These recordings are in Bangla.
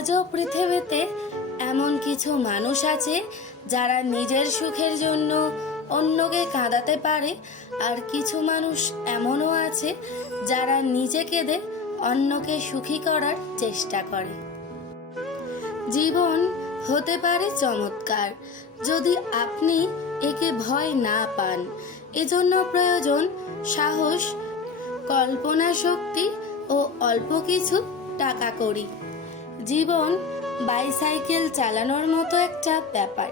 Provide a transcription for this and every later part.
আজও পৃথিবীতে এমন কিছু মানুষ আছে যারা নিজের সুখের জন্য অন্যকে কাঁদাতে পারে, আর কিছু মানুষ এমনও আছে যারা নিজে কেঁদে অন্যকে সুখী করার চেষ্টা করে। জীবন হতে পারে চমৎকার, যদি আপনি একে ভয় না পান, এজন্য প্রয়োজন সাহস, কল্পনা শক্তি ও অল্প কিছু টাকা করি জীবন বাইসাইকেল চালানোর মতো একটা ব্যাপার।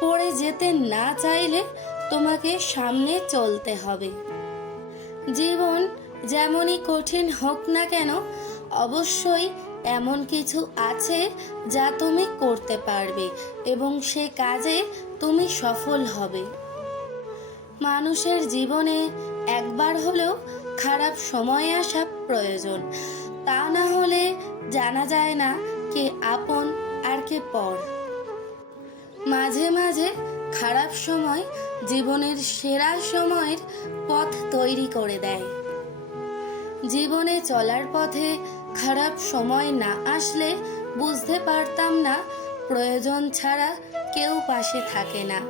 পড়ে যেতে না চাইলে তোমাকে সামনে চলতে হবে। জীবন যেমনই কঠিন হোক না কেন, অবশ্যই এমন কিছু আছে যা তুমি করতে পারবে এবং সে কাজে তুমি সফল হবে। মানুষের জীবনে একবার হলেও খারাপ সময় আসা প্রয়োজন। তা না হলে জানা যায় না কে আপন আর কে পর। মাঝে মাঝে খারাপ সময় জীবনের সেরা সময়ের পথ তৈরি করে দেয়। জীবনে চলার পথে খারাপ সময় না আসলে বুঝতে পারতাম না প্রয়োজন ছাড়া কেউ পাশে থাকে না।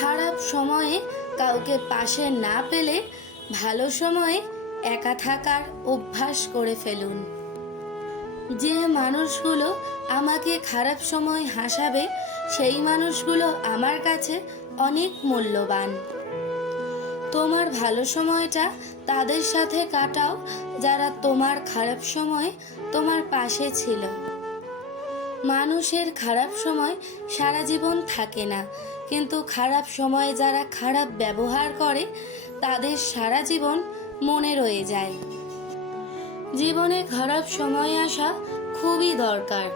খারাপ সময়ে কাউকে পাশে না পেলে ভালো সময়ে একা থাকার অভ্যাস করে ফেলুন। যে মানুষগুলো আমাকে খারাপ সময় হাসাবে, সেই মানুষগুলো আমার কাছে অনেক মূল্যবান। তোমার ভালো সময়টা তাদের সাথে কাটাও, যারা তোমার খারাপ সময় তোমার পাশে ছিল। মানুষের খারাপ সময় সারা জীবন থাকে না, কিন্তু খারাপ সময়ে যারা খারাপ ব্যবহার করে, তাদের সারা জীবন মনে রয়ে যায়। জীবনে খারাপ সময় আসা খুবই দরকার,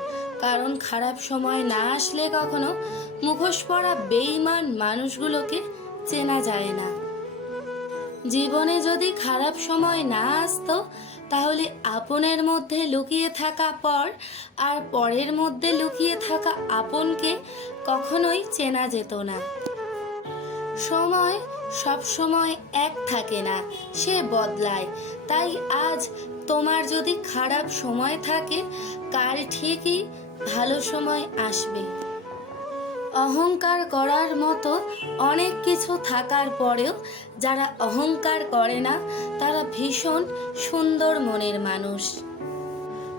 কারণ খারাপ সময় না আসলে কখনো মুখোশ পরা বেইমান মানুষগুলোকে চেনা যায় না। জীবনে যদি খারাপ সময় না আসতো, তাহলে আপনের মধ্যে লুকিয়ে থাকা পর আর পরের মধ্যে লুকিয়ে থাকা আপনকে কখনোই চেনা যেত না। সময় সব সময় এক থাকে না, সে বদলায়। তাই আজ তোমার যদি খারাপ সময় থাকে, কাল ঠিকই ভালো সময় আসবে। অহংকার করার মতো অনেক কিছু থাকার পরেও যারা অহংকার করে না, তারা ভীষণ সুন্দর মনের মানুষ।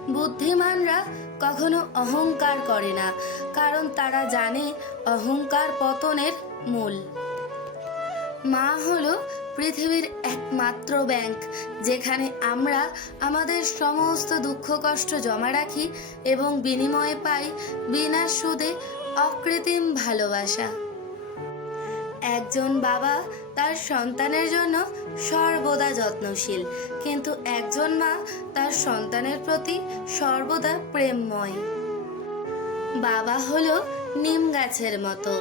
বুদ্ধিমানরা কখনো অহংকার করে না, কারণ তারা জানে অহংকার পতনের মূল। মা হলো পৃথিবীর একমাত্র ব্যাংক যেখানে আমরা আমাদের সমস্ত দুঃখ কষ্ট জমা রাখি এবং বিনিময়ে পাই বিনা সুদে অকৃত্রিম ভালোবাসা। একজন বাবা তার সন্তানের জন্য সর্বদা যত্নশীল, কিন্তু একজন মা তার সন্তানের প্রতি সর্বদা প্রেমময়। বাবা হলো নিম গাছের মতো,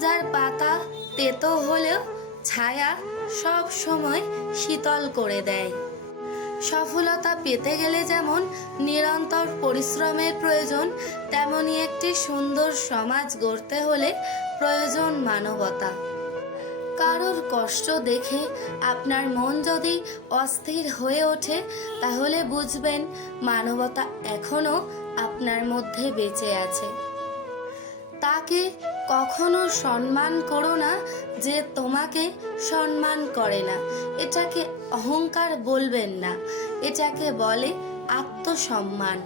যার পাতা তেতো হলেও ছায়া সব সময় শীতল করে দেয়। সফলতা পেতে গেলে যেমন নিরন্তর পরিশ্রমের প্রয়োজন, তেমনি একটি সুন্দর সমাজ গড়তে হলে প্রয়োজন মানবতা। কারোর কষ্ট দেখে আপনার মন যদি অস্থির হয়ে ওঠে, তাহলে বুঝবেন মানবতা এখনও আপনার মধ্যে বেঁচে আছে। তাকে কখনো সম্মান করো না যে তোমাকে সম্মান করে না। এটাকে অহংকার বলবেন না। এটাকে বলে আত্মসম্মান।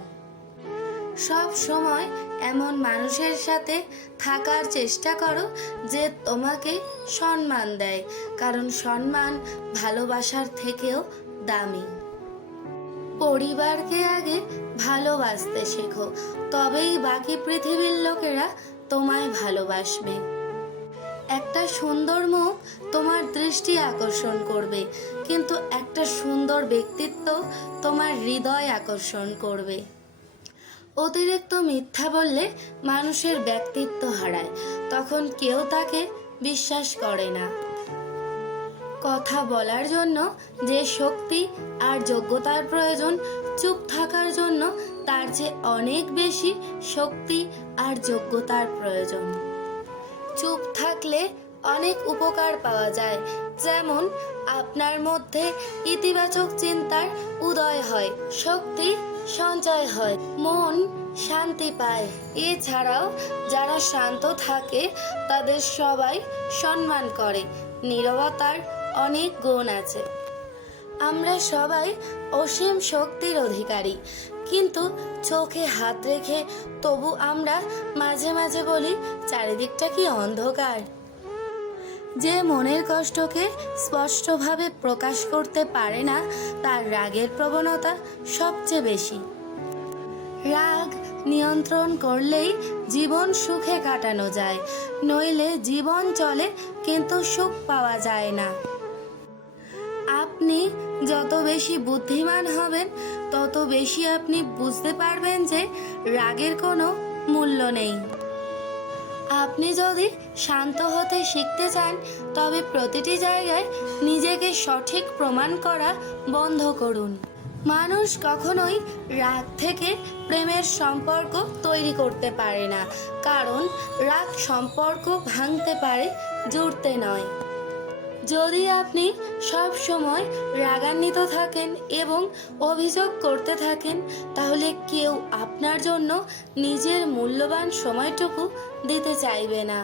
সব সময় এমন মানুষের সাথে থাকার চেষ্টা করো যে তোমাকে সম্মান দেয়, কারণ সম্মান ভালোবাসার থেকেও দামি। পরিবারকে আগে ভালোবাসতে শেখো, তবেই বাকি পৃথিবীর লোকেরা তোমায় ভালোবাসবে। একটা সুন্দর মুখ তোমার দৃষ্টি আকর্ষণ করবে, কিন্তু একটা সুন্দর ব্যক্তিত্ব তোমার হৃদয় আকর্ষণ করবে। অতিরিক্ত মিথ্যা বললে মানুষের ব্যক্তিত্ব হারায়, তখন কেউ তাকে বিশ্বাস করে না। কথা বলার জন্য যে শক্তি আর যোগ্যতার প্রয়োজন, চুপ থাকার জন্য তার চেয়ে অনেক বেশি শক্তি আর যোগ্যতার প্রয়োজন। চুপ থাকলে অনেক উপকার পাওয়া যায়, যেমন আপনার মধ্যে ইতিবাচক চিন্তার উদয় হয়, শক্তি সঞ্চয় হয়, মন শান্তি পায়। এছাড়াও যারা শান্ত থাকে, তাদের সবাই সম্মান করে, নীরবতার অনেক গুণ আছে। আমরা সবাই অসীম শক্তির অধিকারী। কিন্তু চোখে হাত রেখে তবু আমরা মাঝে মাঝে বলি, চারিদিকটা কি অন্ধকার? যে মনের কষ্টকে স্পষ্টভাবে প্রকাশ করতে পারে না, তার রাগের প্রবণতা সবচেয়ে বেশি। রাগ নিয়ন্ত্রণ করলেই জীবন সুখে কাটানো যায়, নইলে জীবন চলে কিন্তু সুখ পাওয়া যায় না। আপনি যত বেশি বুদ্ধিমান হবেন, তত বেশি আপনি বুঝতে পারবেন যে রাগের কোনো মূল্য নেই। আপনি যদি শান্ত হতে শিখতে চান, তবে প্রতিটি জায়গায় নিজেকে সঠিক প্রমাণ করা বন্ধ করুন। মানুষ কখনোই রাগ থেকে প্রেমের সম্পর্ক তৈরি করতে পারে না, কারণ রাগ সম্পর্ক ভাঙতে পারে, জুড়তে নয়। যদি আপনি সব সময় রাগান্বিত থাকেন এবং অভিযোগ করতে থাকেন, তাহলে কেউ আপনার জন্য নিজের মূল্যবান সময়টুকু দিতে চাইবে না।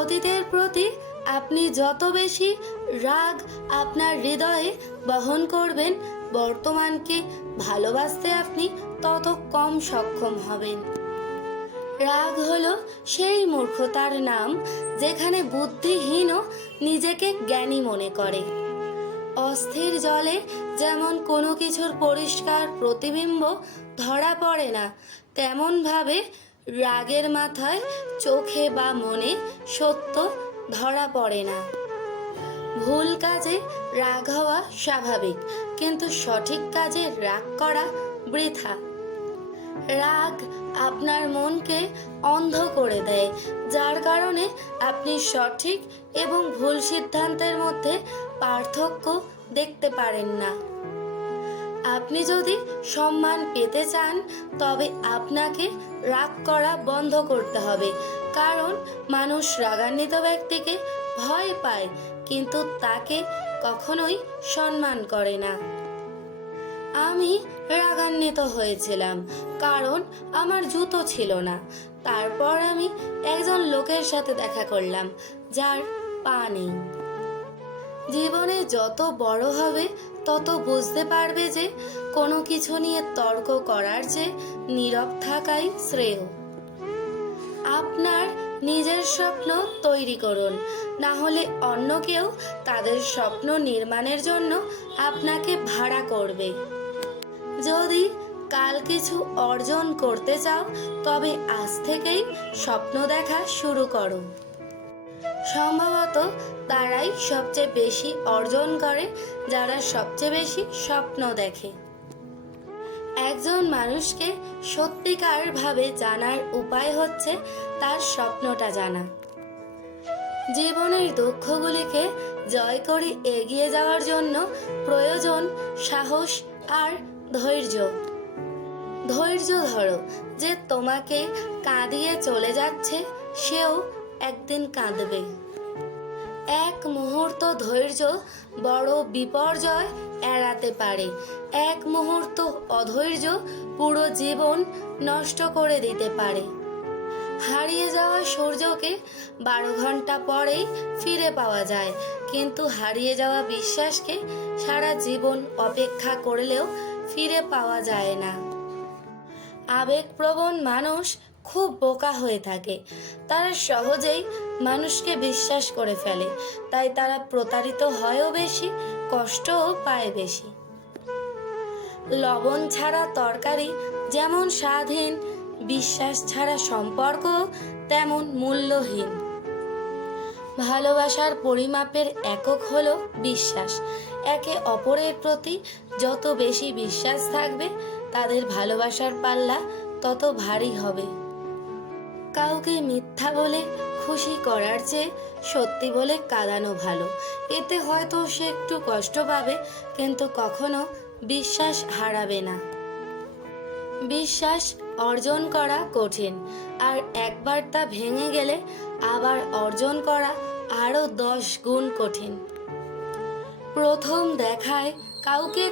অতীতের প্রতি আপনি যত বেশি রাগ আপনার হৃদয়ে বহন করবেন, বর্তমানকে ভালোবাসতে আপনি তত কম সক্ষম হবেন। রাগ হলো সেই মূর্খতার নাম যেখানে বুদ্ধিহীনও নিজেকে জ্ঞানী মনে করে। অস্থির জলে যেমন কোনো কিছুর পরিষ্কার প্রতিবিম্ব ধরা পড়ে না, তেমনভাবে রাগের মাথায় চোখে বা মনে সত্য ধরা পড়ে না। ভুল কাজে রাগ হওয়া স্বাভাবিক, কিন্তু সঠিক কাজে রাগ করা বৃথা। রাগ আপনার মনকে অন্ধ করে দেয়, যার কারণে আপনি সঠিক এবং ভুল সিদ্ধান্তের মধ্যে পার্থক্য দেখতে পারেন না। আপনি যদি সম্মান পেতে চান, তবে আপনাকে রাগ করা বন্ধ করতে হবে, কারণ মানুষ রাগান্বিত ব্যক্তিকে ভয় পায়, কিন্তু তাকে কখনোই সম্মান করে না। আমি রাগান্বিত হয়েছিলাম, কারণ আমার জুতো ছিল না। তারপর আমি একজন লোকের সাথে দেখা করলাম, যার পা নেই। জীবনে যত বড় হবে, তত বুঝতে পারবে যে কোনো কিছু নিয়ে তর্ক করার চেয়ে নীরব থাকাই শ্রেয়। আপনার নিজের স্বপ্ন তৈরি করুন, না হলে অন্য কেউ তাদের স্বপ্ন নির্মাণের জন্য আপনাকে ভাড়া করবে। যদি কাল কিছু অর্জন করতে চাও, তবে আজ থেকেই স্বপ্ন দেখা শুরু করো। সম্ভবত তারাই সবচেয়ে বেশি অর্জন করে, যারা সবচেয়ে বেশি স্বপ্ন দেখে। একজন মানুষকে সত্যিকার ভাবে জানার উপায় হচ্ছে তার স্বপ্নটা জানা। জীবনের দুঃখগুলিকে জয় করে এগিয়ে যাওয়ার জন্য প্রয়োজন সাহস আর ধৈর্য। ধৈর্য ধরো যে তোমাকে কাঁদিয়ে চলে যাচ্ছে, সেও একদিন কাঁদবে। এক মুহূর্ত ধৈর্য বড় বিপর্যয় এড়াতে পারে। এক মুহূর্ত অধৈর্য পুরো জীবন নষ্ট করে দিতে পারে। হারিয়ে যাওয়া সূর্যকে বারো ঘণ্টা পরেই ফিরে পাওয়া যায়, কিন্তু হারিয়ে যাওয়া বিশ্বাসকে সারা জীবন অপেক্ষা করলেও ফিরে পাওয়া যায় না। আবেগপ্রবণ মানুষ খুব বোকা হয়ে থাকে। তারা সহজেই মানুষকে বিশ্বাস করে ফেলে, তাই তারা প্রতারিত হয়ও বেশি, কষ্টও পায় বেশি। লবণ ছাড়া তরকারি যেমন স্বাধীন, বিশ্বাস ছাড়া সম্পর্ক তেমন মূল্যহীন। ভালোবাসার পরিমাপের একক হলো বিশ্বাস। একে অপরের প্রতি যত বেশি বিশ্বাস থাকবে, তাদের ভালোবাসার পাল্লা তত ভারী হবে। কাউকে মিথ্যা বলে খুশি করার চেয়ে সত্যি বলে কাঁদানো ভালো। এতে হয়তো সে একটু কষ্ট পাবে, কিন্তু কখনো বিশ্বাস হারাবে না। বিশ্বাস অর্জন করা কঠিন, আর একবার তা ভেঙে গেলে আবার অর্জন করা আরও দশ গুণ কঠিন। প্রথম দেখায় কাউকে